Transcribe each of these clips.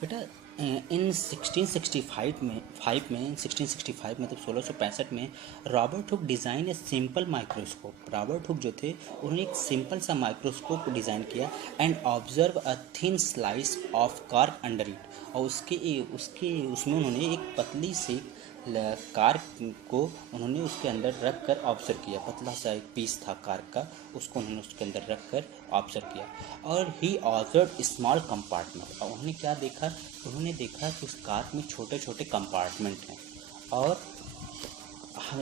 बेटा इन 1665 मतलब 1665 में Robert Hooke design a simple microscope. Robert Hooke जो थे उन्होंने एक सिंपल सा माइक्रोस्कोप डिज़ाइन किया and observe a thin slice of cork under it. और उसके उसके उसमें उन्होंने एक पतली सी कार को उन्होंने उसके अंदर रख कर ऑब्जर्व किया। पतला सा एक पीस था कार का, उसको उन्होंने उसके अंदर रख कर ऑब्जर्व किया। और ही ऑब्जर्व स्मॉल कंपार्टमेंट। और उन्होंने क्या देखा, उन्होंने देखा कि उस कार में छोटे छोटे कंपार्टमेंट हैं और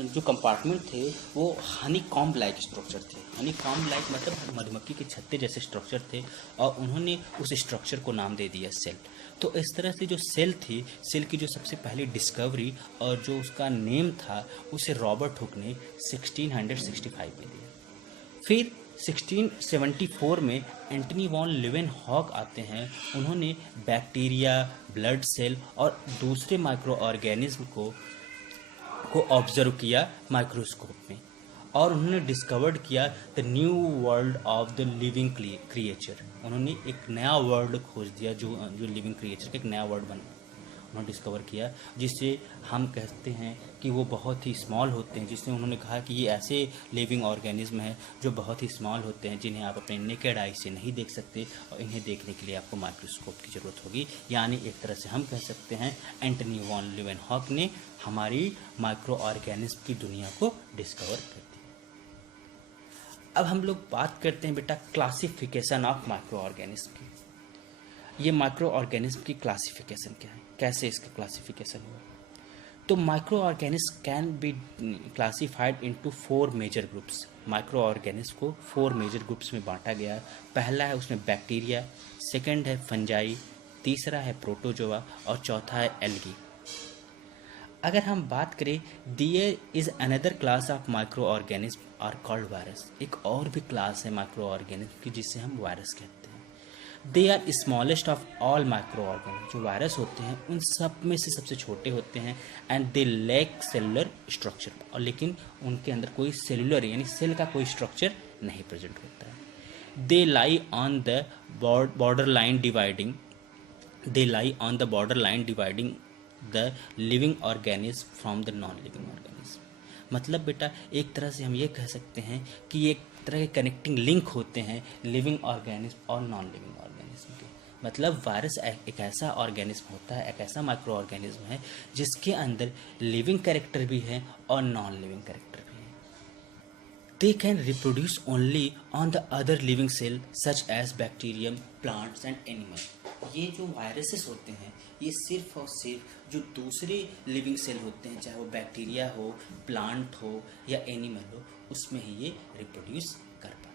जो कंपार्टमेंट थे वो हनी कॉम्ब लाइक स्ट्रक्चर थे। हनी कॉम्ब लाइक मतलब मधुमक्खी के छत्ते जैसे स्ट्रक्चर थे और उन्होंने उस स्ट्रक्चर को नाम दे दिया सेल। तो इस तरह से जो सेल थी, सेल की जो सबसे पहली डिस्कवरी और जो उसका नेम था उसे रॉबर्ट हुक ने 1665 में दिया। फिर 1674 में एंटनी वॉन लीवेनहॉक आते हैं। उन्होंने बैक्टीरिया, ब्लड सेल और दूसरे माइक्रो ऑर्गेनिज्म को ऑब्जर्व किया माइक्रोस्कोप में और उन्होंने डिस्कवर्ड किया the new world of the living creature. उन्होंने एक नया वर्ल्ड खोज दिया, जो जो लिविंग क्रिएचर का एक नया वर्ल्ड बना उन्होंने डिस्कवर किया, जिससे हम कहते हैं कि वो बहुत ही स्मॉल होते हैं। जिसमें उन्होंने कहा कि ये ऐसे लिविंग ऑर्गेनिज्म हैं जो बहुत ही स्मॉल होते हैं, जिन्हें आप अपने नेकेड आई से नहीं देख सकते और इन्हें देखने के लिए आपको माइक्रोस्कोप की ज़रूरत होगी। यानी एक तरह से हम कह सकते हैं एंटनी वॉन लीवेनहॉक ने हमारी माइक्रो ऑर्गेनिज्म की दुनिया को डिस्कवर कर दिया। अब हम लोग बात करते हैं बेटा क्लासिफिकेशन ऑफ माइक्रो ऑर्गेनिज्म की। ये माइक्रो ऑर्गेनिज्म की क्लासिफिकेशन क्या है, कैसे इसका क्लासिफिकेशन हुआ। तो microorganism can be classified into 4 major groups. Microorganism को 4 मेजर ग्रुप्स में बांटा गया है। पहला है उसमें बैक्टीरिया, सेकंड है फंजाई, तीसरा है प्रोटोजोआ और चौथा है एल्गी। अगर हम बात करें, there is another class of microorganism are called virus. एक और भी क्लास है माइक्रो ऑर्गेनिज्म की जिसे हम वायरस कहते हैं। They are smallest of all microorganism. जो वायरस होते हैं उन सब में से सबसे छोटे होते हैं and they lack cellular structure. और लेकिन उनके अंदर कोई सेलुलर यानी सेल का कोई स्ट्रक्चर नहीं प्रेजेंट होता है। They lie on the border line dividing they lie on the border line dividing the living organism from the non living organism। मतलब बेटा एक तरह से हम ये कह सकते हैं कि ये एक तरह के कनेक्टिंग लिंक होते हैं लिविंग ऑर्गेनिज्म और नॉन लिविंग ऑर्गेनिज्म के। मतलब वायरस एक ऐसा ऑर्गेनिज्म होता है, एक ऐसा माइक्रो ऑर्गेनिज्म है जिसके अंदर लिविंग कैरेक्टर भी है और नॉन लिविंग कैरेक्टर भी है। They can reproduce only on the other living cell such as bacterium, plants and animal। ये जो वायरसेस होते हैं ये सिर्फ और सिर्फ जो दूसरे लिविंग सेल होते हैं, चाहे वो बैक्टीरिया हो, प्लांट हो या एनिमल हो, उसमें ही ये रिप्रोड्यूस कर पाते हैं।